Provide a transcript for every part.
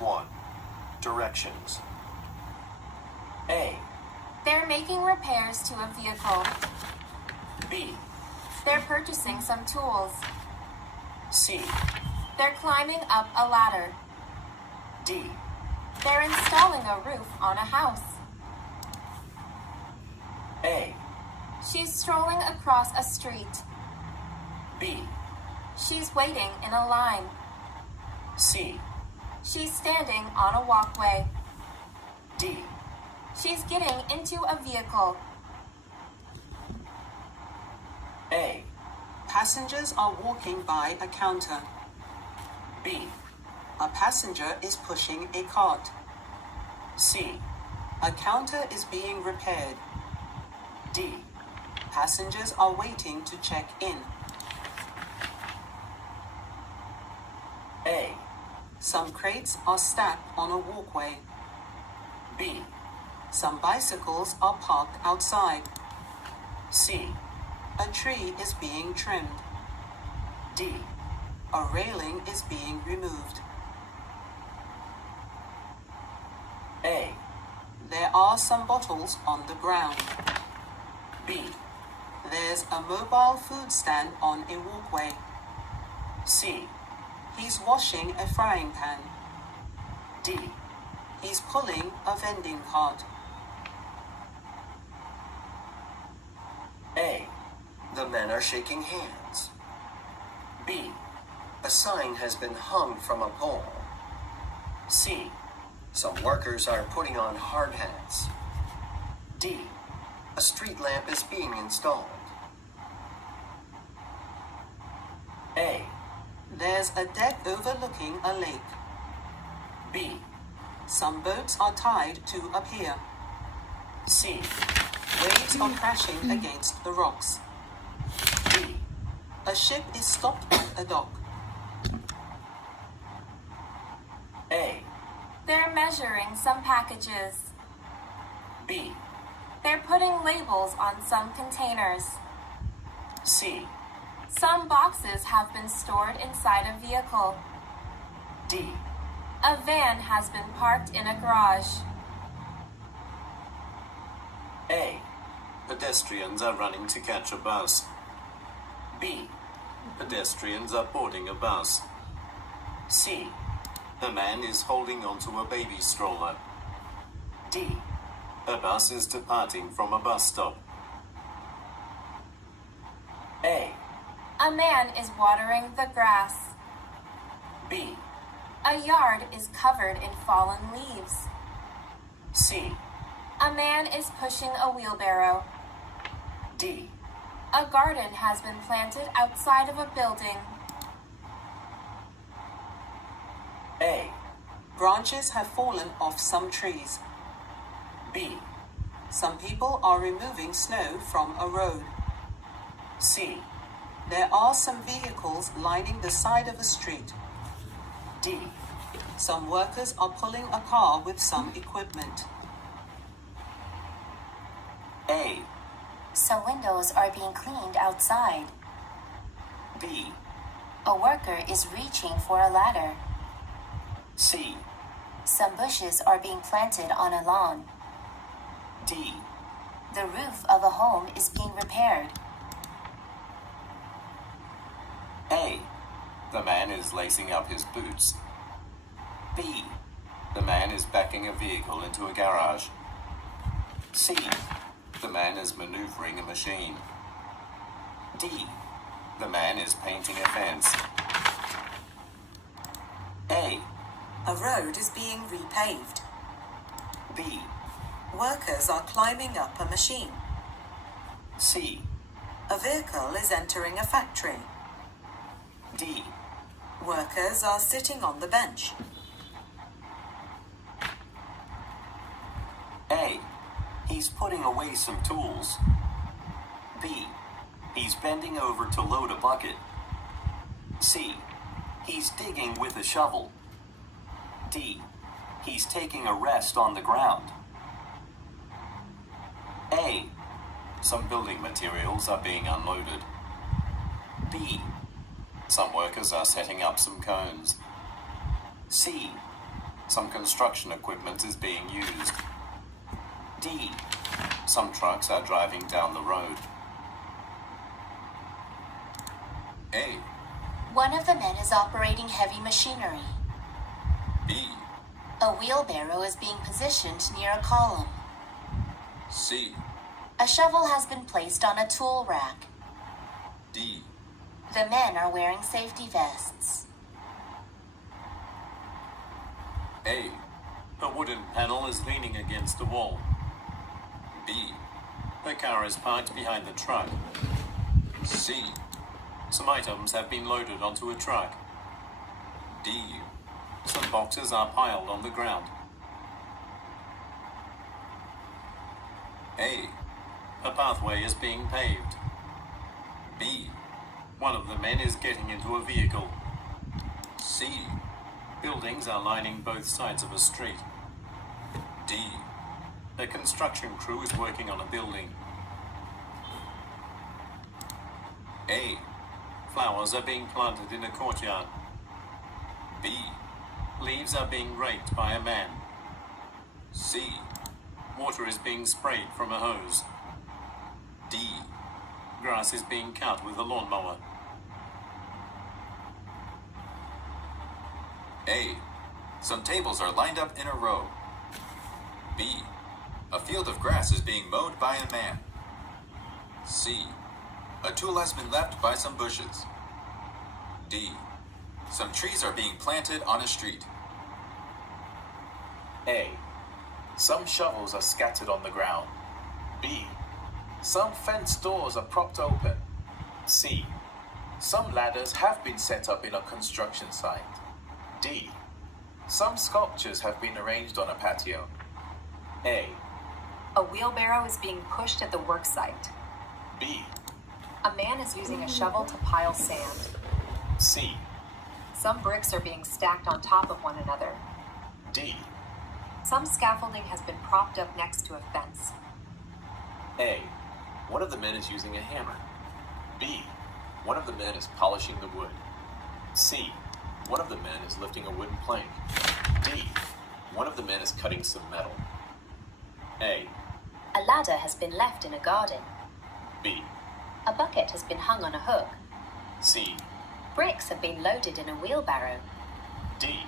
1. Directions. A. They're making repairs to a vehicle. B. They're purchasing some tools. C. They're climbing up a ladder. D. They're installing a roof on a house. A. She's strolling across a street. B. She's waiting in a line. C. She's standing on a walkway. D. She's getting into a vehicle. A. Passengers are walking by a counter. B. A passenger is pushing a cart. C. A counter is being repaired. D. Passengers are waiting to check in. A. Some crates are stacked on a walkway. B. Some bicycles are parked outside. C. A tree is being trimmed. D. A railing is being removed. A. There are some bottles on the ground. B. There's a mobile food stand on a walkway. C. He's washing a frying pan. D. He's pulling a vending cart. A. The men are shaking hands. B. A sign has been hung from a pole. C. Some workers are putting on hard hats. D. A street lamp is being installed. A. There's a deck overlooking a lake. B. Some boats are tied to a pier. C. Waves are crashing against the rocks. D. A ship is stopped at a dock. A. They're measuring some packages. B. They're putting labels on some containers. C. Some boxes have been stored inside a vehicle. D. A van has been parked in a garage. A. Pedestrians are running to catch a bus. B. Pedestrians are boarding a bus. C. A man is holding onto a baby stroller. D. A bus is departing from a bus stop. A. A man is watering the grass. B. A yard is covered in fallen leaves. C. A man is pushing a wheelbarrow. D. A garden has been planted outside of a building. A. Branches have fallen off some trees. B. Some people are removing snow from a road. C. There are some vehicles lining the side of a street. D. Some workers are pulling a car with some equipment. A. Some windows are being cleaned outside. B. A worker is reaching for a ladder. C. Some bushes are being planted on a lawn. D. The roof of a home is being repaired. A. The man is lacing up his boots. B. The man is backing a vehicle into a garage. C. The man is maneuvering a machine. D. The man is painting a fence. A. A road is being repaved. B. Workers are climbing up a machine. C. A vehicle is entering a factory. D. Workers are sitting on the bench. A. He's putting away some tools. B. He's bending over to load a bucket. C. He's digging with a shovel. D. He's taking a rest on the ground. A. Some building materials are being unloaded. B. Some workers are setting up some cones. C. Some construction equipment is being used. D. Some trucks are driving down the road. A. One of the men is operating heavy machinery. B. A wheelbarrow is being positioned near a column. C. A shovel has been placed on a tool rack. D. The men are wearing safety vests. A. A wooden panel is leaning against a wall. B. A car is parked behind the truck. C. Some items have been loaded onto a truck. D. Some boxes are piled on the ground. A. A pathway is being paved. B. One of the men is getting into a vehicle. C. Buildings are lining both sides of a street. D. A construction crew is working on a building. A. Flowers are being planted in a courtyard. B. Leaves are being raked by a man. C. Water is being sprayed from a hose. D. Grass is being cut with a lawnmower. A. Some tables are lined up in a row. B. A field of grass is being mowed by a man. C. A tool has been left by some bushes. D. Some trees are being planted on a street. A. Some shovels are scattered on the ground. B. Some fence doors are propped open. C. Some ladders have been set up in a construction site. D. Some sculptures have been arranged on a patio. A. A wheelbarrow is being pushed at the work site. B. A man is using a shovel to pile sand. C. Some bricks are being stacked on top of one another. D. Some scaffolding has been propped up next to a fence. A. One of the men is using a hammer. B. One of the men is polishing the wood. C. One of the men is lifting a wooden plank. D. One of the men is cutting some metal. A. A ladder has been left in a garden. B. A bucket has been hung on a hook. C. Bricks have been loaded in a wheelbarrow. D.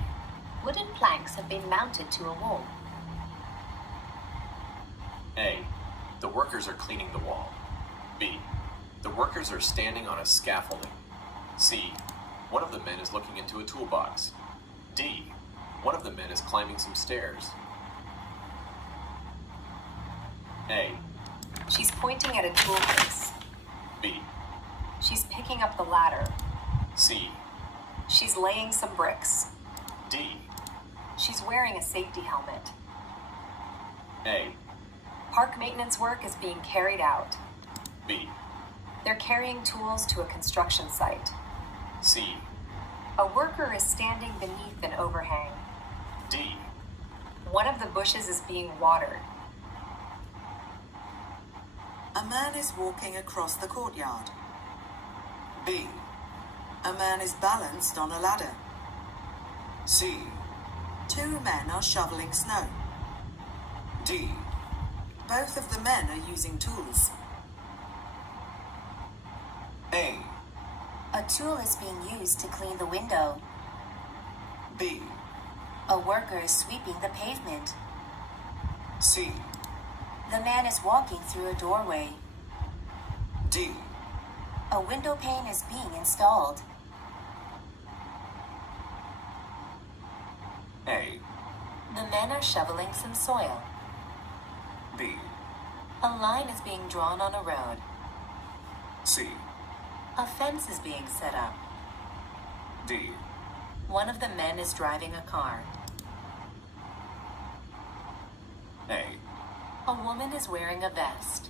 Wooden planks have been mounted to a wall. A. The workers are cleaning the wall. B. The workers are standing on a scaffolding. C. One of the men is looking into a toolbox. D. One of the men is climbing some stairs. A. She's pointing at a tool case. B. She's picking up the ladder. C. She's laying some bricks. D. She's wearing a safety helmet. A. Park maintenance work is being carried out. B. They're carrying tools to a construction site. C. A worker is standing beneath an overhang. D. One of the bushes is being watered. A man is walking across the courtyard. B. A man is balanced on a ladder. C. Two men are shoveling snow. D. Both of the men are using tools. A. A tool is being used to clean the window. B. A worker is sweeping the pavement. C. The man is walking through a doorway. D. A window pane is being installed. A. The men are shoveling some soil. B. A line is being drawn on a road. C. A fence is being set up. D. One of the men is driving a car. A. A woman is wearing a vest.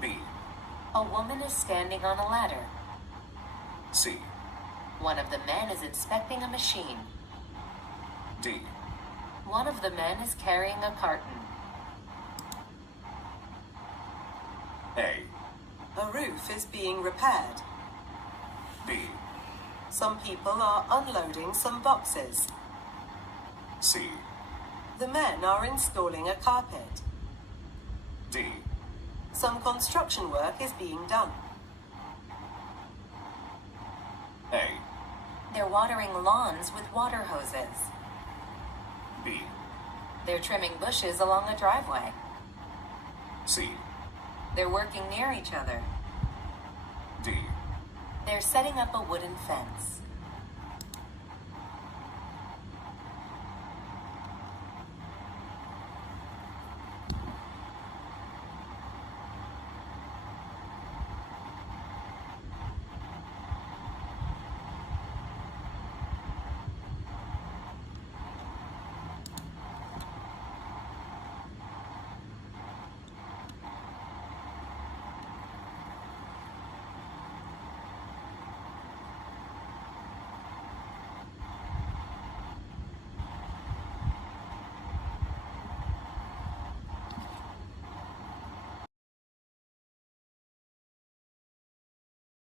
B. A woman is standing on a ladder. C. One of the men is inspecting a machine. D. One of the men is carrying a carton. A. A roof is being repaired. B. Some people are unloading some boxes. C. The men are installing a carpet. D. Some construction work is being done. A. They're watering lawns with water hoses. B. They're trimming bushes along a driveway. C. They're working near each other. D. They're setting up a wooden fence.